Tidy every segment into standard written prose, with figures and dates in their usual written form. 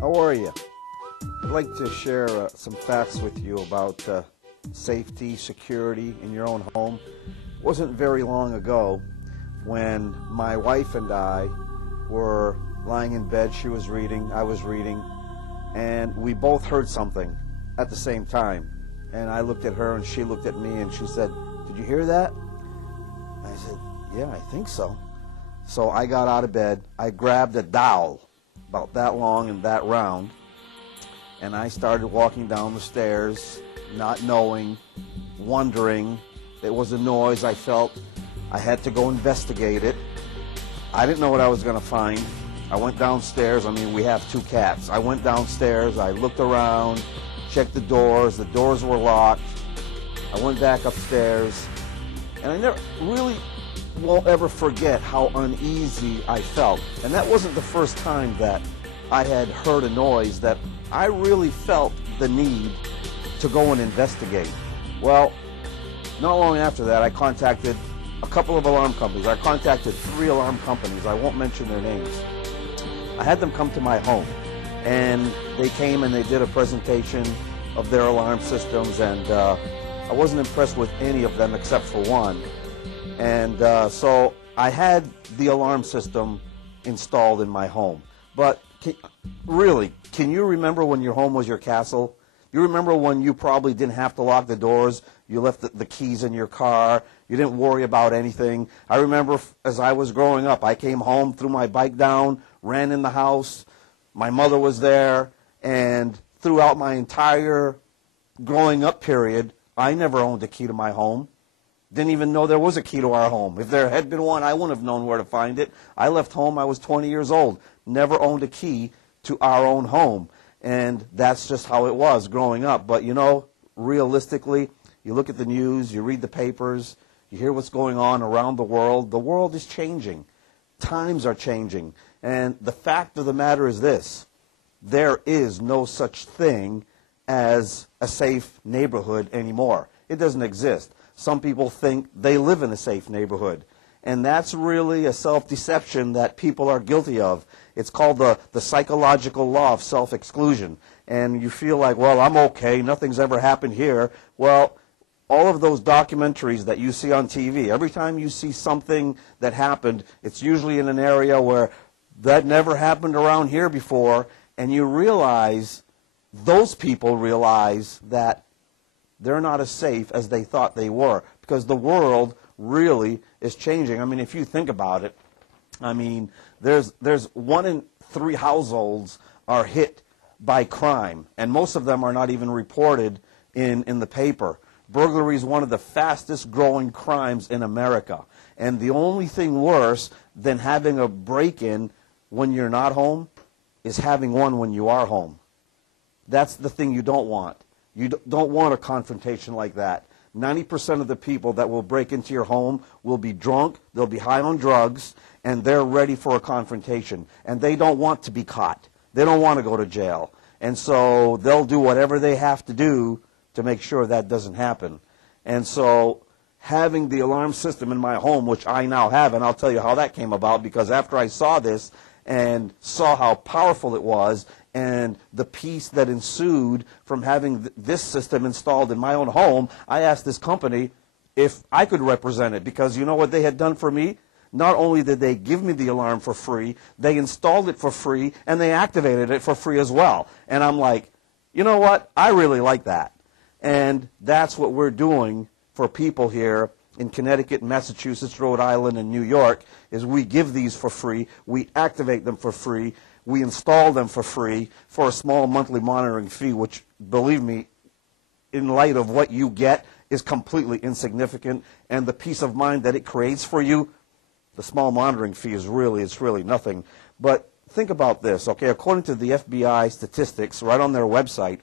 How are you? I'd like to share some facts with you about safety, security in your own home. It wasn't very long ago when my wife and I were lying in bed. She was reading, I was reading, and we both heard something at the same time. And I looked at her and she looked at me and she said, "Did you hear that?" I said, "Yeah, I think so." So I got out of bed, I grabbed a dowel about that long and that round, and I started walking down the stairs, not knowing, wondering. It was a noise. I felt I had to go investigate it. I didn't know what I was going to find. I went downstairs. I mean, we have two cats. I went downstairs. I looked around, checked the doors. The doors were locked. I went back upstairs, and I never really won't ever forget how uneasy I felt. And that wasn't the first time that I had heard a noise that I really felt the need to go and investigate. Well, not long after that, I contacted a couple of alarm companies. I contacted 3 alarm companies. I won't mention their names. I had them come to my home, and they came and they did a presentation of their alarm systems, and I wasn't impressed with any of them except for one. And so I had the alarm system installed in my home. But really, can you remember when your home was your castle? You remember when you probably didn't have to lock the doors, you left the keys in your car, you didn't worry about anything. I remember as I was growing up, I came home, threw my bike down, ran in the house, my mother was there, and throughout my entire growing up period, I never owned a key to my home. Didn't even know there was a key to our home. If there had been one, I wouldn't have known where to find it. I left home, I was 20 years old. Never owned a key to our own home. And that's just how it was growing up. But, you know, realistically, you look at the news, you read the papers, you hear what's going on around the world. The world is changing. Times are changing. And the fact of the matter is this: there is no such thing as a safe neighborhood anymore. It doesn't exist. Some people think they live in a safe neighborhood. And that's really a self-deception that people are guilty of. It's called the psychological law of self-exclusion. And you feel like, well, I'm okay, nothing's ever happened here. Well, all of those documentaries that you see on TV, every time you see something that happened, it's usually in an area where that never happened around here before, and you realize, those people realize that they're not as safe as they thought they were, because the world really is changing. I mean, if you think about it, I mean, there's 1 in 3 households are hit by crime, and most of them are not even reported in the paper. Burglary is one of the fastest growing crimes in America, and the only thing worse than having a break-in when you're not home is having one when you are home. That's the thing you don't want. You don't want a confrontation like that. 90% of the people that will break into your home will be drunk, they'll be high on drugs, and they're ready for a confrontation. And they don't want to be caught. They don't want to go to jail. And so they'll do whatever they have to do to make sure that doesn't happen. And so having the alarm system in my home, which I now have, and I'll tell you how that came about, because after I saw this and saw how powerful it was, and the peace that ensued from having this system installed in my own home, I asked this company if I could represent it, because you know what they had done for me? Not only did they give me the alarm for free, they installed it for free, and they activated it for free as well. And I'm like, you know what? I really like that. And that's what we're doing for people here in Connecticut, Massachusetts, Rhode Island, and New York, is we give these for free, we activate them for free, we install them for free for a small monthly monitoring fee, which, believe me, in light of what you get, is completely insignificant. And the peace of mind that it creates for you, the small monitoring fee is really nothing. But think about this, okay? According to the FBI statistics, right on their website,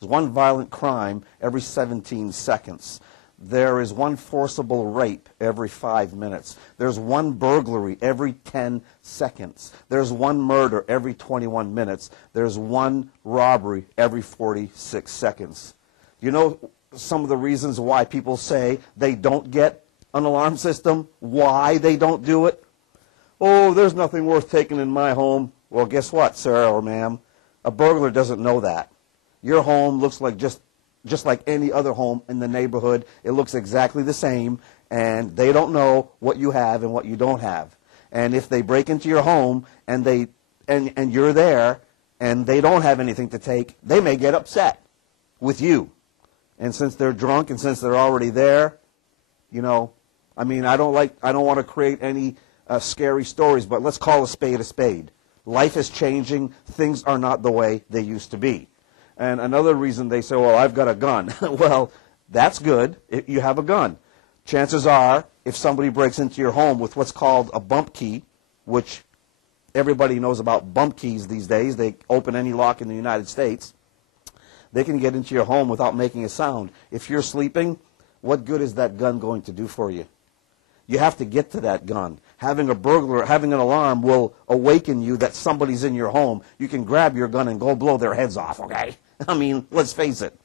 there's 1 violent crime every 17 seconds. There is 1 forcible rape every 5 minutes. There's 1 burglary every 10 seconds. There's 1 murder every 21 minutes. There's 1 robbery every 46 seconds. You know some of the reasons why people say they don't get an alarm system? Why they don't do it? Oh, there's nothing worth taking in my home. Well, guess what, sir or ma'am? A burglar doesn't know that. Your home looks like just like any other home in the neighborhood. It looks exactly the same, and they don't know what you have and what you don't have. And if they break into your home and you're there and they don't have anything to take, they may get upset with you. And since they're drunk and since they're already there, you know, I mean, I don't want to create any scary stories, but let's call a spade a spade. Life is changing. Things are not the way they used to be. And another reason they say, well, I've got a gun. Well, that's good if you have a gun. Chances are, if somebody breaks into your home with what's called a bump key, which everybody knows about bump keys these days, they open any lock in the United States, they can get into your home without making a sound. If you're sleeping, what good is that gun going to do for you? You have to get to that gun. Having a burglar, having an alarm will awaken you that somebody's in your home. You can grab your gun and go blow their heads off, okay? I mean, let's face it.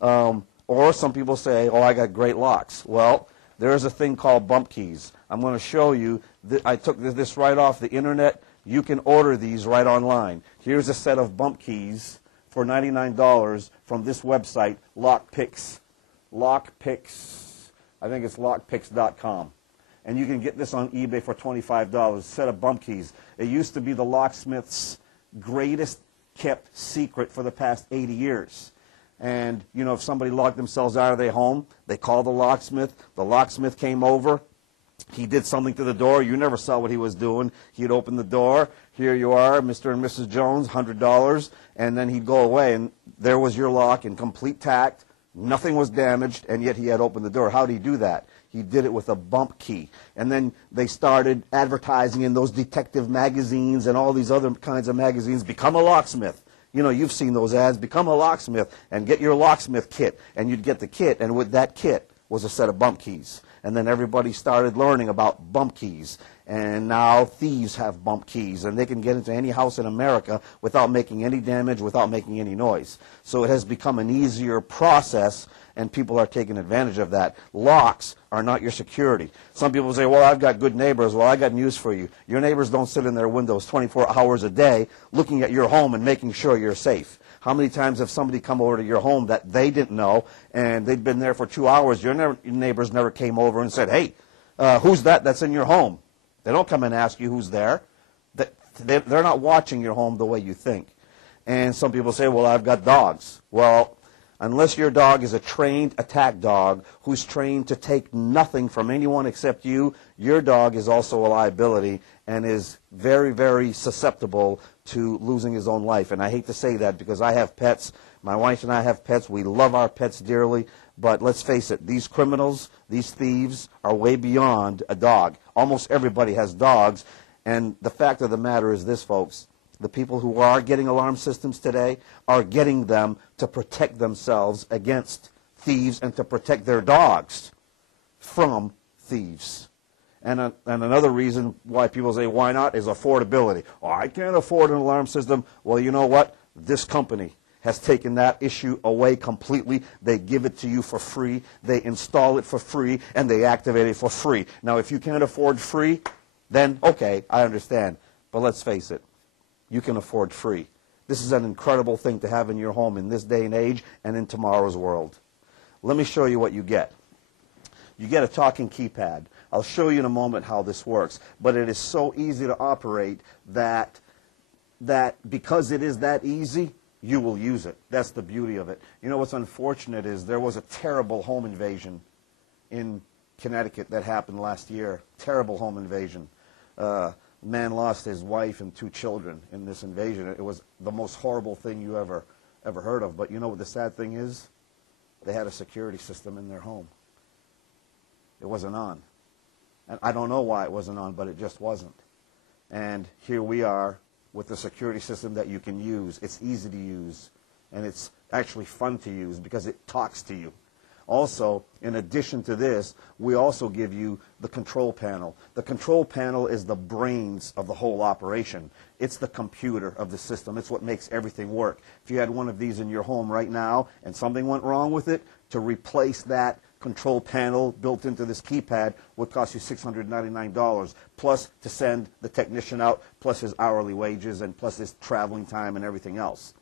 Or some people say, oh, I got great locks. Well, there's a thing called bump keys. I'm going to show you. I took this right off the internet. You can order these right online. Here's a set of bump keys for $99 from this website, Lockpicks. Lockpicks. I think it's lockpicks.com. And you can get this on eBay for $25, a set of bump keys. It used to be the locksmith's greatest kept secret for the past 80 years. And, you know, if somebody locked themselves out of their home, they called the locksmith. The locksmith came over. He did something to the door. You never saw what he was doing. He'd open the door. Here you are, Mr. and Mrs. Jones, $100. And then he'd go away, and there was your lock in complete tact. Nothing was damaged, and yet he had opened the door. How did he do that? He did it with a bump key. And then they started advertising in those detective magazines and all these other kinds of magazines, become a locksmith. You know, you've seen those ads, become a locksmith and get your locksmith kit. And you'd get the kit, and with that kit was a set of bump keys. And then everybody started learning about bump keys. And now thieves have bump keys, and they can get into any house in America without making any damage, without making any noise. So it has become an easier process, and people are taking advantage of that. Locks are not your security. Some people say, well, I've got good neighbors. Well, I got news for you. Your neighbors don't sit in their windows 24 hours a day looking at your home and making sure you're safe. How many times have somebody come over to your home that they didn't know, and they'd been there for 2 hours? Your neighbors never came over and said, hey, who's that's in your home? They don't come and ask you who's there. They're not watching your home the way you think. And some people say, well, I've got dogs. Well, unless your dog is a trained attack dog who's trained to take nothing from anyone except you, your dog is also a liability and is very, very susceptible to losing his own life. And I hate to say that because I have pets. My wife and I have pets. We love our pets dearly. But let's face it, these criminals, these thieves are way beyond a dog. Almost everybody has dogs. And the fact of the matter is this, folks. The people who are getting alarm systems today are getting them to protect themselves against thieves and to protect their dogs from thieves. And another reason why people say, why not, is affordability. Oh, I can't afford an alarm system. Well, you know what? This company has taken that issue away completely. They give it to you for free. They install it for free, and they activate it for free. Now, if you can't afford free, then, okay, I understand. But let's face it. You can afford free. This is an incredible thing to have in your home in this day and age and in tomorrow's world. Let me show you what you get. You get a talking keypad. I'll show you in a moment how this works. But it is so easy to operate that because it is that easy, you will use it. That's the beauty of it. You know what's unfortunate is there was a terrible home invasion in Connecticut that happened last year. Terrible home invasion. Man lost his wife and 2 children in this invasion. It was the most horrible thing you ever heard of. But you know what the sad thing is? They had a security system in their home. It wasn't on. And I don't know why it wasn't on, but it just wasn't. And here we are with the security system that you can use. It's easy to use, and it's actually fun to use because it talks to you. Also, in addition to this, we also give you the control panel. The control panel is the brains of the whole operation. It's the computer of the system. It's what makes everything work. If you had one of these in your home right now and something went wrong with it, to replace that control panel built into this keypad would cost you $699, plus to send the technician out, plus his hourly wages, and plus his traveling time and everything else.